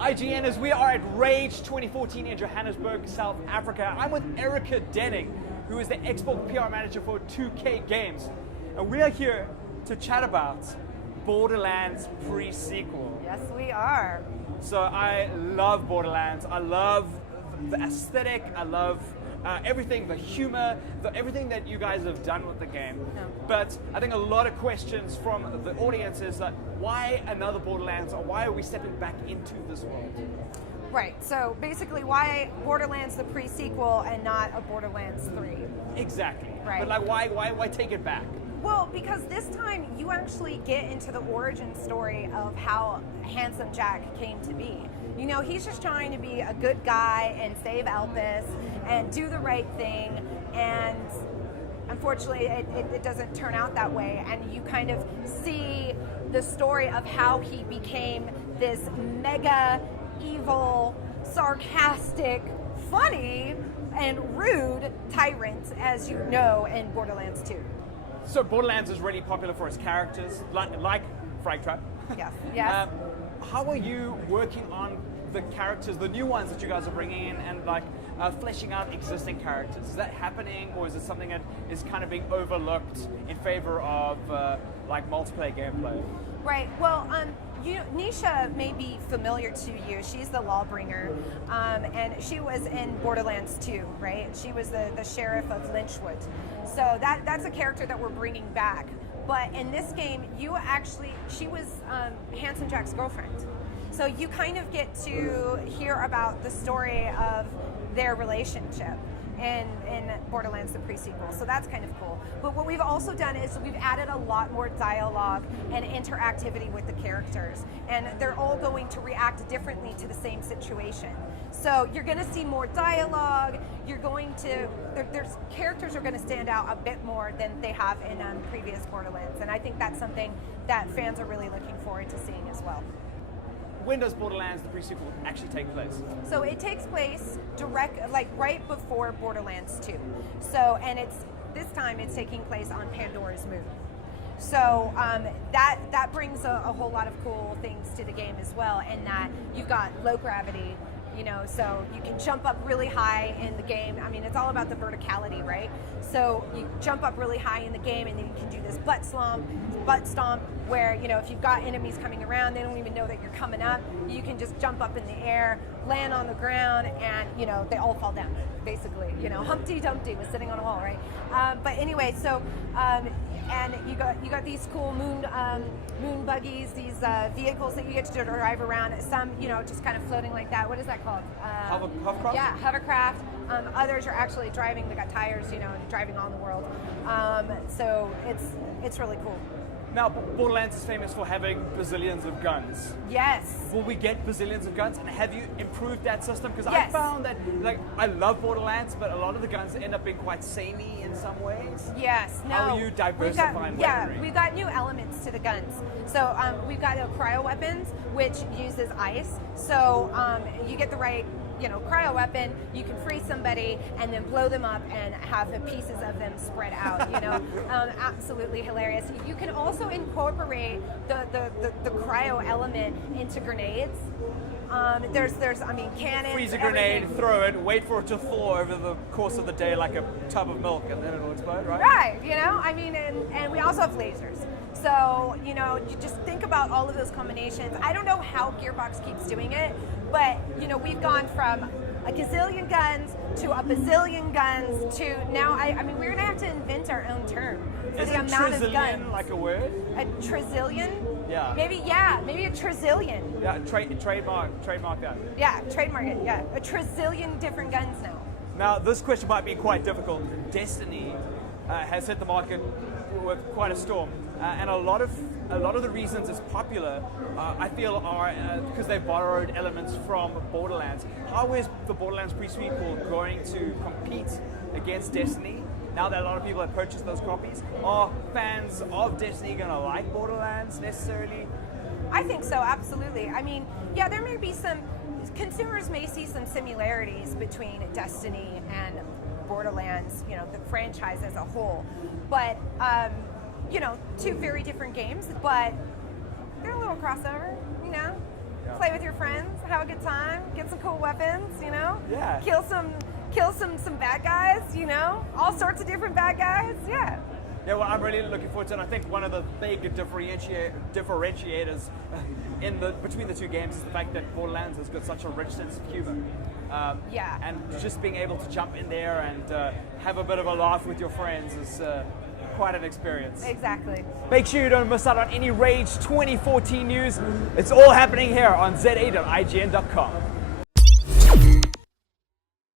IGNers, we are at rAge 2014 in Johannesburg, South Africa. I'm with Erica Denning, who is the export PR manager for 2K Games. And we are here to chat about Borderlands pre-sequel. Yes, we are. So I love Borderlands. I love the aesthetic. I love everything, the humor, everything that you guys have done with the game. Yeah. But I think a lot of questions from the audience is that why another Borderlands, or why are we stepping back into this world? Right, so basically why Borderlands the pre-sequel and not a Borderlands 3? Exactly. Right. But like, why take it back? Well, because this time you actually get into the origin story of how Handsome Jack came to be. You know, he's just trying to be a good guy and save Elpis and do the right thing, and unfortunately it doesn't turn out that way, and you kind of see the story of how he became this mega evil, sarcastic, funny, and rude tyrant, as you know, in Borderlands 2. So Borderlands is really popular for its characters, like Frag Trap. Yes, yes. How are you working on the characters, the new ones that you guys are bringing in, and fleshing out existing characters? Is that happening, or is it something that is kind of being overlooked in favor of multiplayer gameplay? Right. Well, Nisha may be familiar to you. She's the Lawbringer, and she was in Borderlands 2, right? She was the sheriff of Lynchwood. So that's a character that we're bringing back. But in this game, she was Handsome Jack's girlfriend. So you kind of get to hear about the story of their relationship in Borderlands the pre-sequel. So that's kind of cool. But what we've also done is we've added a lot more dialogue and interactivity with the characters. And they're all going to react differently to the same situation. So you're going to see more dialogue. Their characters are going to stand out a bit more than they have in previous Borderlands. And I think that's something that fans are really looking forward to seeing as well. When does Borderlands the pre-sequel actually take place? So it takes place right before Borderlands 2. So, and this time it's taking place on Pandora's moon. So that brings a whole lot of cool things to the game as well, in that you've got low gravity, so you can jump up really high in the game. I mean, it's all about the verticality, right? So you jump up really high in the game, and then you can do this butt stomp, where, if you've got enemies coming around, they don't even know that you're coming up. You can just jump up in the air, land on the ground, and, they all fall down, basically. Humpty Dumpty was sitting on a wall, right? But anyway, so, and you got these cool moon buggies, these vehicles that you get to drive around. Some, just kind of floating like that. What is that called? Hovercraft? Yeah, hovercraft. Others are actually driving. They got tires, and driving on the world. So it's really cool. Now, Borderlands is famous for having bazillions of guns. Yes. Will we get bazillions of guns, and have you improved that system? Because Yes. I found that, I love Borderlands, but a lot of the guns end up being quite samey in some ways. Yes. No. How are you diversifying weaponry? We've got new elements to the guns. So we've got cryo weapons, which uses ice. So you get the right cryo weapon, you can freeze somebody and then blow them up and have the pieces of them spread out, absolutely hilarious. You can also incorporate the cryo element into grenades. There's cannons. Freeze a grenade, throw it, wait for it to thaw over the course of the day like a tub of milk, and then it'll explode, right? Right, and we also have lasers. So, you just think about all of those combinations. I don't know how Gearbox keeps doing it, but, we've gone from a gazillion guns to a bazillion guns to now, we're going to have to invent our own term for the amount of guns. Like a word? A trizillion? Yeah. Maybe a trizillion. Yeah, trademark that. Yeah, trademark it, yeah. A trizillion different guns now. Now, this question might be quite difficult. Destiny has hit the market with quite a storm, and a lot of the reasons it's popular, I feel, are because they've borrowed elements from Borderlands. How is the Borderlands pre-sequel going to compete against Destiny? Now that a lot of people have purchased those copies, are fans of Destiny going to like Borderlands necessarily? I think so, absolutely. There may be consumers may see some similarities between Destiny and Borderlands, the franchise as a whole. But, two very different games, but they're a little crossover, Yeah. play with your friends, have a good time, get some cool weapons, you know? Yeah. Kill some bad guys, you know? All sorts of different bad guys, yeah. Yeah, well, I'm really looking forward to it. And I think one of the big differentiators between the two games is the fact that Borderlands has got such a rich sense of humor. Yeah. And just being able to jump in there and have a bit of a laugh with your friends is quite an experience. Exactly. Make sure you don't miss out on any rAge 2014 news. It's all happening here on za.ign.com.